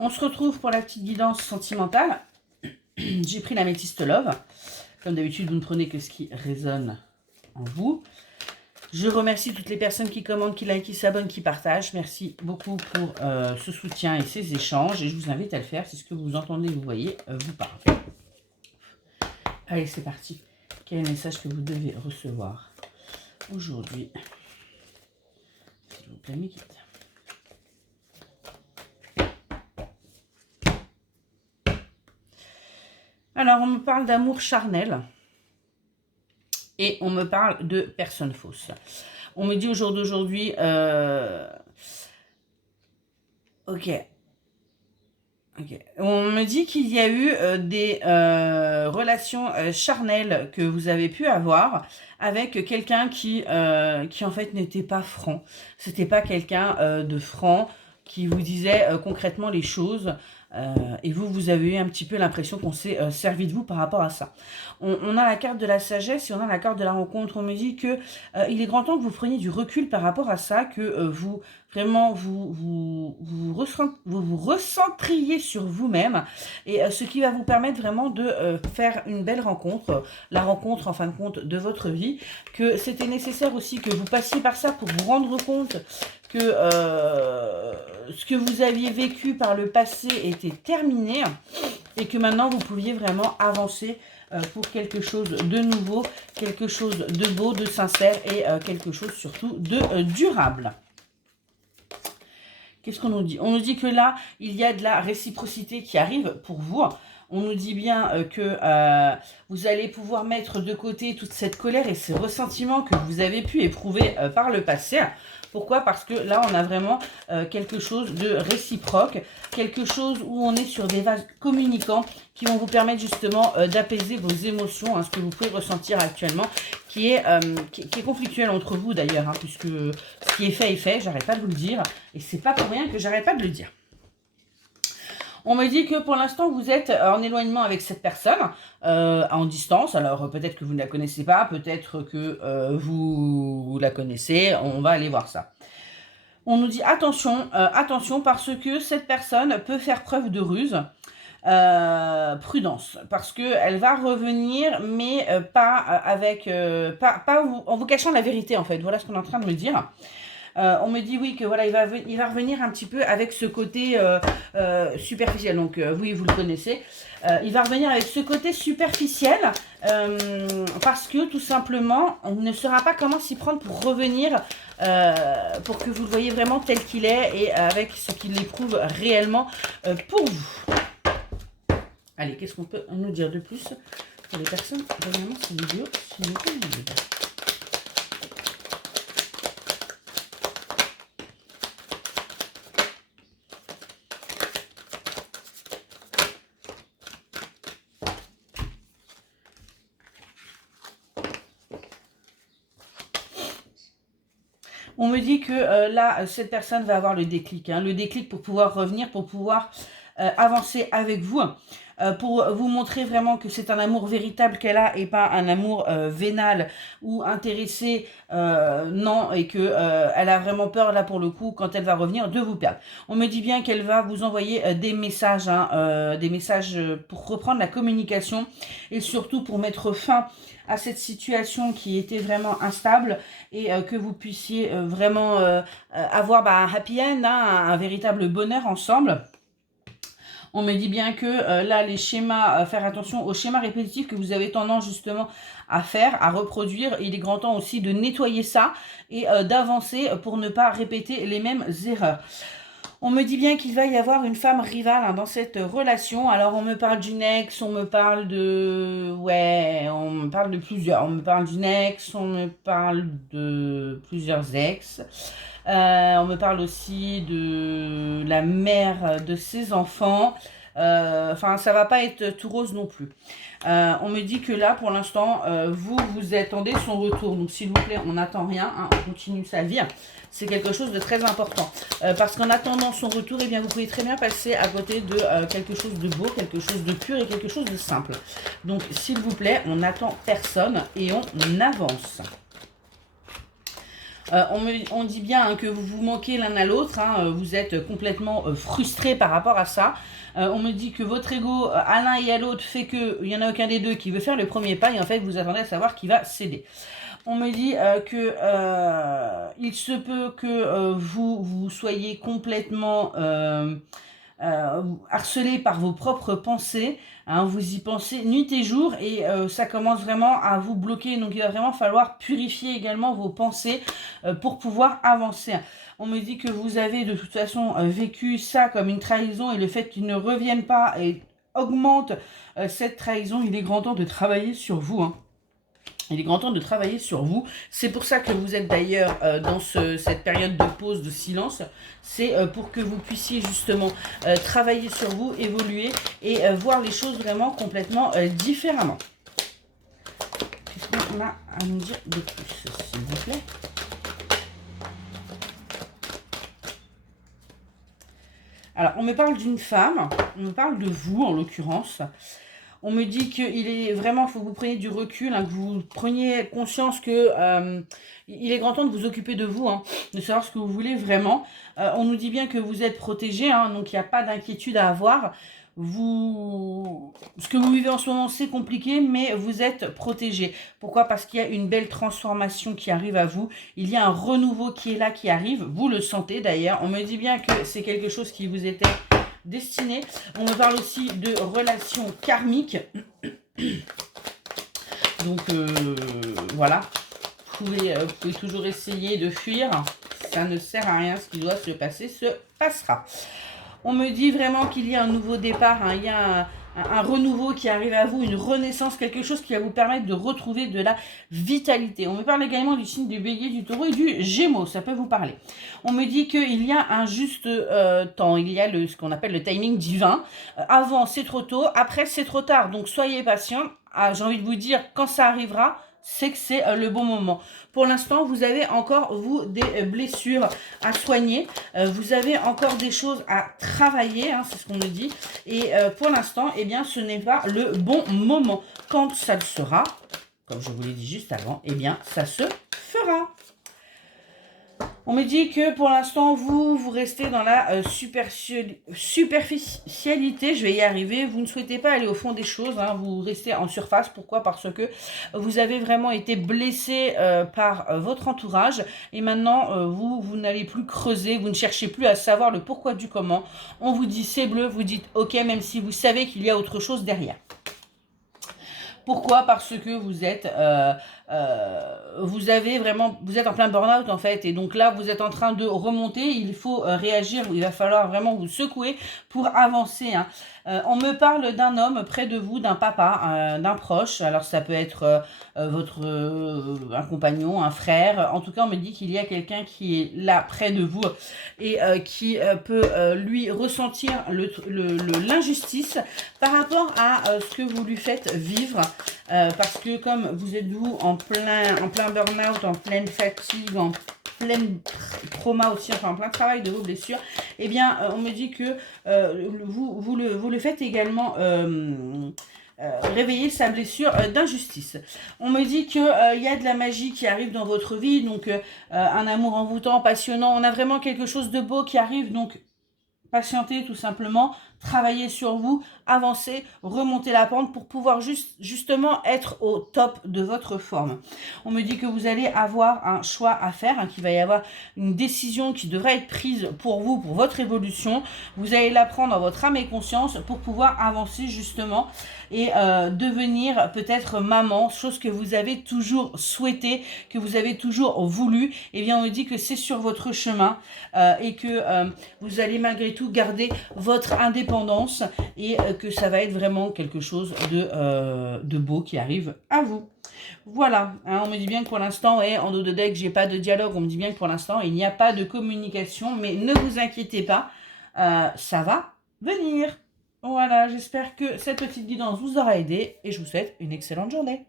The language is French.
On se retrouve pour la petite guidance sentimentale. J'ai pris la métiste Love. Comme d'habitude, vous ne prenez que ce qui résonne en vous. Je remercie toutes les personnes qui commentent, qui likent, qui s'abonnent, qui partagent. Merci beaucoup pour ce soutien et ces échanges. Et je vous invite à le faire. C'est ce que vous entendez, vous voyez, vous parle. Allez, c'est parti. Quel est le message que vous devez recevoir aujourd'hui? S'il vous plaît, mes guides. Alors, on me parle d'amour charnel et on me parle de personnes fausses. On me dit au jour d'aujourd'hui, ok. On me dit qu'il y a eu des relations charnelles que vous avez pu avoir avec quelqu'un qui en fait n'était pas franc. C'était pas quelqu'un de franc qui vous disait concrètement les choses. Et vous avez eu un petit peu l'impression qu'on s'est servi de vous par rapport à ça. On a la carte de la sagesse et on a la carte de la rencontre. On me dit que il est grand temps que vous preniez du recul par rapport à ça, que vous vraiment vous recentriez sur vous-même et ce qui va vous permettre vraiment de faire une belle rencontre, la rencontre en fin de compte de votre vie, que c'était nécessaire aussi que vous passiez par ça pour vous rendre compte que ce que vous aviez vécu par le passé était terminé et que maintenant vous pouviez vraiment avancer pour quelque chose de nouveau, quelque chose de beau, de sincère et quelque chose surtout de durable. Qu'est-ce qu'on nous dit? On nous dit que là, il y a de la réciprocité qui arrive pour vous. On nous dit bien que vous allez pouvoir mettre de côté toute cette colère et ces ressentiments que vous avez pu éprouver par le passé. Pourquoi? Parce que là, on a vraiment quelque chose de réciproque, quelque chose où on est sur des vases communicants qui vont vous permettre justement d'apaiser vos émotions, ce que vous pouvez ressentir actuellement, qui est conflictuel entre vous d'ailleurs, puisque ce qui est fait, j'arrête pas de vous le dire, et c'est pas pour rien que j'arrête pas de le dire. On me dit que pour l'instant, vous êtes en éloignement avec cette personne, en distance. Alors, peut-être que vous ne la connaissez pas, peut-être que vous la connaissez. On va aller voir ça. On nous dit attention, attention, parce que cette personne peut faire preuve de ruse. Prudence, parce qu'elle va revenir, mais pas avec... en vous cachant la vérité, en fait. Voilà ce qu'on est en train de me dire. On me dit oui que voilà, il va revenir un petit peu avec ce côté superficiel. Donc oui, vous le connaissez. Il va revenir avec ce côté superficiel parce que tout simplement, on ne saura pas comment s'y prendre pour revenir, pour que vous le voyez vraiment tel qu'il est et avec ce qu'il éprouve réellement pour vous. Allez, qu'est-ce qu'on peut nous dire de plus pour les personnes dernièrement cette vidéo, s'il vous plaît. On me dit que là, cette personne va avoir le déclic. Le déclic pour pouvoir revenir, pour pouvoir avancer avec vous. Pour vous montrer vraiment que c'est un amour véritable qu'elle a et pas un amour vénal ou intéressé, non, et que elle a vraiment peur là pour le coup quand elle va revenir de vous perdre. On me dit bien qu'elle va vous envoyer des messages pour reprendre la communication et surtout pour mettre fin à cette situation qui était vraiment instable et que vous puissiez vraiment avoir un happy end, un véritable bonheur ensemble. On me dit bien que là, les schémas, faire attention aux schémas répétitifs que vous avez tendance justement à faire, à reproduire. Il est grand temps aussi de nettoyer ça et d'avancer pour ne pas répéter les mêmes erreurs. On me dit bien qu'il va y avoir une femme rivale dans cette relation. Alors, on me parle d'une ex, on me parle de... Ouais, on me parle de plusieurs. On me parle d'une ex, on me parle de plusieurs ex. On me parle aussi de la mère de ses enfants. Enfin, ça va pas être tout rose non plus. On me dit que là, pour l'instant, vous attendez son retour. Donc, s'il vous plaît, on n'attend rien. On continue sa vie. C'est quelque chose de très important. Parce qu'en attendant son retour, eh bien, vous pouvez très bien passer à côté de quelque chose de beau, quelque chose de pur et quelque chose de simple. Donc, s'il vous plaît, on n'attend personne et on avance. On dit bien hein, que vous vous manquez l'un à l'autre, hein, vous êtes complètement frustrés par rapport à ça. On me dit que votre ego à l'un et à l'autre fait qu'il n'y en a aucun des deux qui veut faire le premier pas et en fait vous attendez à savoir qui va céder. On me dit que il se peut que vous soyez complètement harcelé par vos propres pensées, hein, vous y pensez nuit et jour et ça commence vraiment à vous bloquer, donc il va vraiment falloir purifier également vos pensées pour pouvoir avancer. On me dit que vous avez de toute façon vécu ça comme une trahison et le fait qu'il ne revienne pas et augmente cette trahison, il est grand temps de travailler sur vous, hein. Il est grand temps de travailler sur vous. C'est pour ça que vous êtes d'ailleurs dans cette période de pause, de silence. C'est pour que vous puissiez justement travailler sur vous, évoluer et voir les choses vraiment complètement différemment. Qu'est-ce qu'on a à nous dire de plus, s'il vous plaît? Alors, on me parle d'une femme, on me parle de vous en l'occurrence. On me dit qu'il est vraiment, il faut que vous preniez du recul, hein, que vous preniez conscience que il est grand temps de vous occuper de vous, hein, de savoir ce que vous voulez vraiment. On nous dit bien que vous êtes protégé, hein, donc il n'y a pas d'inquiétude à avoir. Ce que vous vivez en ce moment, c'est compliqué, mais vous êtes protégé. Pourquoi? Parce qu'il y a une belle transformation qui arrive à vous. Il y a un renouveau qui est là, qui arrive. Vous le sentez d'ailleurs. On me dit bien que c'est quelque chose qui vous était destiné. On me parle aussi de relations karmiques. Donc voilà, vous pouvez toujours essayer de fuir. Ça ne sert à rien, ce qui doit se passer se passera. On me dit vraiment qu'il y a un nouveau départ, hein, il y a un renouveau qui arrive à vous, une renaissance, quelque chose qui va vous permettre de retrouver de la vitalité. On me parle également du signe du Bélier, du Taureau et du Gémeaux, ça peut vous parler. On me dit qu'il y a un juste temps, il y a ce qu'on appelle le timing divin. Avant, c'est trop tôt, après, c'est trop tard. Donc, soyez patient. Ah, j'ai envie de vous dire, quand ça arrivera, c'est que c'est le bon moment. Pour l'instant, vous avez encore, vous, des blessures à soigner. Vous avez encore des choses à travailler, hein, c'est ce qu'on me dit. Et pour l'instant, eh bien, ce n'est pas le bon moment. Quand ça le sera, comme je vous l'ai dit juste avant, eh bien, ça se fera. On me dit que pour l'instant, vous restez dans la superficialité. Je vais y arriver. Vous ne souhaitez pas aller au fond des choses, hein. Vous restez en surface. Pourquoi? Parce que vous avez vraiment été blessé par votre entourage. Et maintenant, vous n'allez plus creuser. Vous ne cherchez plus à savoir le pourquoi du comment. On vous dit c'est bleu. Vous dites ok, même si vous savez qu'il y a autre chose derrière. Pourquoi? Parce que vous êtes vous êtes en plein burn-out en fait, et donc là vous êtes en train de remonter, il faut réagir, il va falloir vraiment vous secouer pour avancer, hein. On me parle d'un homme près de vous, d'un papa, d'un proche, alors ça peut être un compagnon, un frère, en tout cas on me dit qu'il y a quelqu'un qui est là près de vous et qui peut lui ressentir l'injustice par rapport à ce que vous lui faites vivre, parce que comme vous êtes vous en plein burn-out, en pleine fatigue, en pleine trauma aussi, enfin en plein travail de vos blessures, eh bien on me dit que vous le faites également réveiller sa blessure d'injustice. On me dit qu'il y a de la magie qui arrive dans votre vie, donc un amour envoûtant, passionnant, on a vraiment quelque chose de beau qui arrive, donc patientez tout simplement, travaillez sur vous, avancez, remontez la pente pour pouvoir justement être au top de votre forme. On me dit que vous allez avoir un choix à faire, hein, qu'il va y avoir une décision qui devra être prise pour vous, pour votre évolution. Vous allez la prendre en votre âme et conscience pour pouvoir avancer justement et devenir peut-être maman, chose que vous avez toujours souhaité, que vous avez toujours voulu. Eh bien on me dit que c'est sur votre chemin et que vous allez malgré tout garder votre indépendance et que ça va être vraiment quelque chose de beau qui arrive à vous. Voilà, hein, on me dit bien que pour l'instant, en dos de deck, j'ai pas de dialogue, on me dit bien que pour l'instant, il n'y a pas de communication, mais ne vous inquiétez pas, ça va venir. Voilà, j'espère que cette petite guidance vous aura aidé et je vous souhaite une excellente journée.